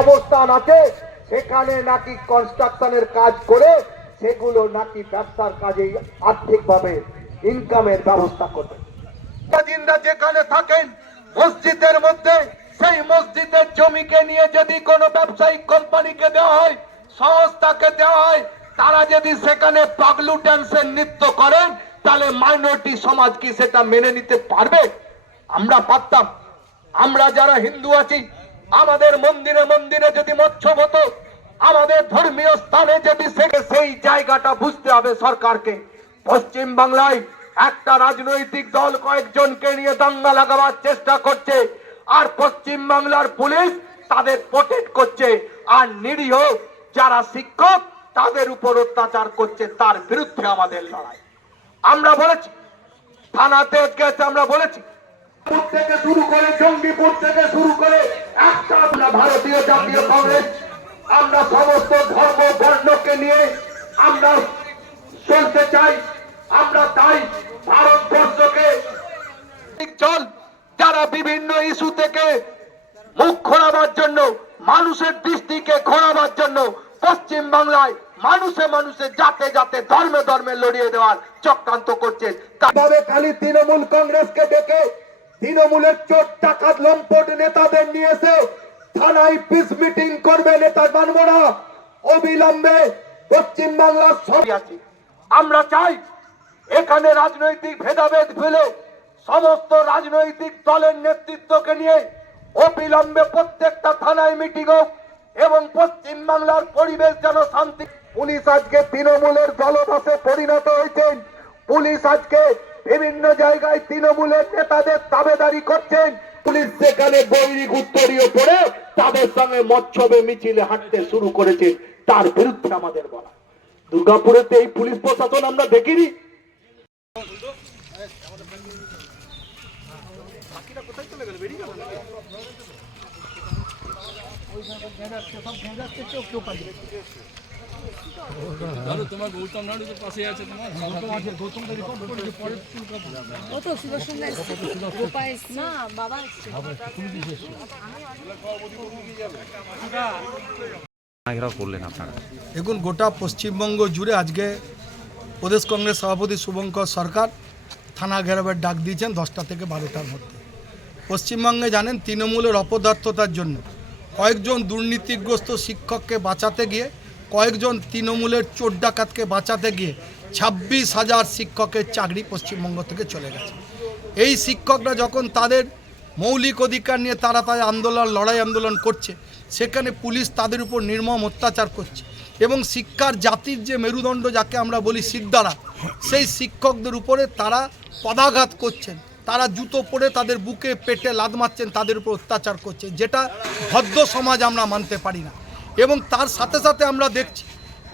অবস্থান আছে সেখানে নাকি কনস্ট্রাকশনের কাজ করে, সেগুলো নাকি ব্যবসার কাজে আর্থিকভাবে ইনকামের ব্যবস্থা করবে। যেখানে থাকেন, মসজিদের মধ্যে, সেই মসজিদের জমিকে নিয়ে যদি কোনো ব্যবসায়িক কোম্পানিকে দেওয়া হয়, সংস্থাকে দেওয়া হয়, তারা যদি সেখানে পাগলু ড্যান্সের নৃত্য করেন, তাহলে মাইনরিটি সমাজ কি সেটা মেনে নিতে পারবে? আমরা পারতাম। আমরা যারা হিন্দু আছি আমাদের মন্দিরে মন্দিরে যদি মৎস্যব হতো, আমাদের ধর্মীয় স্থানে যদি সেই জায়গাটা বুঝতে হবে সরকারকে। পশ্চিম বাংলায় একটা রাজনৈতিক দল কয়েকজনকে নিয়ে দাঙ্গা লাগাবার চেষ্টা করছে, আর পশ্চিম বাংলার পুলিশ তাদের প্রোটেক্ট করছে, আর নিরীহ যারা শিক্ষক, তাদের উপর অত্যাচার করছে, তার বিরুদ্ধে আমাদের লড়াই। আমরা বলেছি, থানাতে আমরা বলেছি। থেকে শুরু করে জঙ্গিপুর থেকে শুরু করে আমরা ভারতীয় জাতীয় কংগ্রেস, আমরা সমস্ত ধর্ম বর্ণকে নিয়ে আমরা চলতে চাই, আমরা তাই ভারতবর্ষকে চল, যারা বিভিন্ন ইস্যু থেকে মুখ ঘোরাবার জন্য, মানুষের দৃষ্টিকে ঘোরাবার জন্য পশ্চিম বাংলায় মানুষে মানুষে জাতে জাতে ধর্মে ধর্মে লড়িয়ে দেওয়ার চক্রান্ত করছেন তবে খালি তৃণমূল কংগ্রেসকে ডেকে তৃণমূলের চোট টাকাত লম্পট নেতাদের নিয়ে এসে থানায় পিস মিটিং করবে নেতা মানব না অবিলম্বে পশ্চিম বাংলার সবই আছি। আমরা চাই এখানে রাজনৈতিক ভেদাভেদ ফেলে সমস্ত রাজনৈতিক দলের নেতৃত্বকে নিয়ে অবিলম্বে প্রত্যেকটা থানায় মিটিং হোক এবং পশ্চিম বাংলার পরিবেশ যেন শান্তি পুলিশ আজকে তৃণমূলের দলদাসে পরিণত হয়েছেন। পুলিশ আজকে বিভিন্ন জায়গায় তৃণমূলের নেতাদের তাবেদারি করছেন। পুলিশ সেখানে বৈরিক তাদের সঙ্গে মৎসবে মিছিলে হাঁটতে শুরু করেছে। তার বিরুদ্ধে আমাদের বলা। দুর্গাপুরেতে এই পুলিশ প্রশাসন আমরা দেখিনি। ধরো তোমার গৌতম নাড়ু তো পাশে আছে তোমার? ও তো সুদর্শন দা এসছে। গোপা এসছে। না বাবা এসছে। ঘেরাও করলেন আপনারা। দেখুন গোটা পশ্চিমবঙ্গ জুড়ে আজকে প্রদেশ কংগ্রেস সভাপতি শুভঙ্কর সরকার থানা ঘেরাবের ডাক দিয়েছেন দশটা থেকে বারোটার মধ্যে। পশ্চিমবঙ্গে জানেন তৃণমূলের অপদার্থতার জন্য কয়েকজন দুর্নীতিগ্রস্ত শিক্ষককে বাঁচাতে গিয়ে কয়েকজন তৃণমূলের চোর ডাকাতকে বাঁচাতে গিয়ে ছাব্বিশ হাজার শিক্ষকের চাকরি পশ্চিমবঙ্গ থেকে চলে গেছে। এই শিক্ষকরা যখন তাদের মৌলিক অধিকার নিয়ে তারা তাদের আন্দোলন, লড়াই আন্দোলন করছে, সেখানে পুলিশ তাদের উপর নির্মম অত্যাচার করছে এবং শিক্ষার জাতির যে মেরুদণ্ড যাকে আমরা বলি সিদ্ধারা সেই শিক্ষকদের উপরে তারা পদাঘাত করছেন। তারা জুতো পরে তাদের বুকে পেটে লাদ মারছেন, তাদের উপর অত্যাচার করছে যেটা ভদ্র সমাজ আমরা মানতে পারি না। এবং তার সাথে সাথে আমরা দেখছি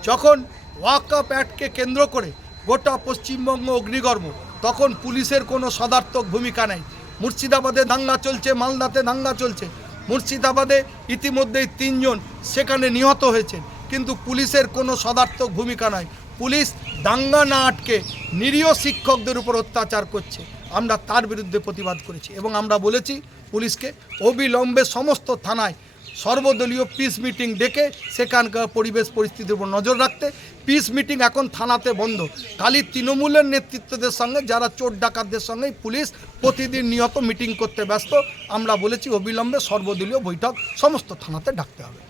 যখন ওয়াকআপ অ্যাক্টকে কেন্দ্র করে গোটা পশ্চিমবঙ্গ অগ্নিগর্ভ, তখন পুলিশের কোনো সদার্থক ভূমিকা নেই। মুর্শিদাবাদে দাঙ্গা চলছে, মালদাতে দাঙ্গা চলছে। মুর্শিদাবাদে ইতিমধ্যেই তিনজন সেখানে নিহত হয়েছেন, কিন্তু পুলিশের কোনো সদার্থক ভূমিকা নাই। পুলিশ দাঙ্গা না আটকে নিরীহ শিক্ষকদের উপর অত্যাচার করছে। আমরা তার বিরুদ্ধে প্রতিবাদ করেছি এবং আমরা বলেছি পুলিশকে অবিলম্বে সমস্ত থানায় সর্বদলীয় পিস মিটিং ডেকে সেখানকার পরিবেশ পরিস্থিতির উপর নজর রাখতে পিস মিটিং এখন থানাতে বন্ধ। খালি তৃণমূলের নেতৃত্বদের সঙ্গে, যারা চোর ডাকাতদের সঙ্গে পুলিশ প্রতিদিন নিয়ত মিটিং করতে ব্যস্ত, আমরা বলেছি অবিলম্বে সর্বদলীয় বৈঠক সমস্ত থানাতে ডাকতে হবে।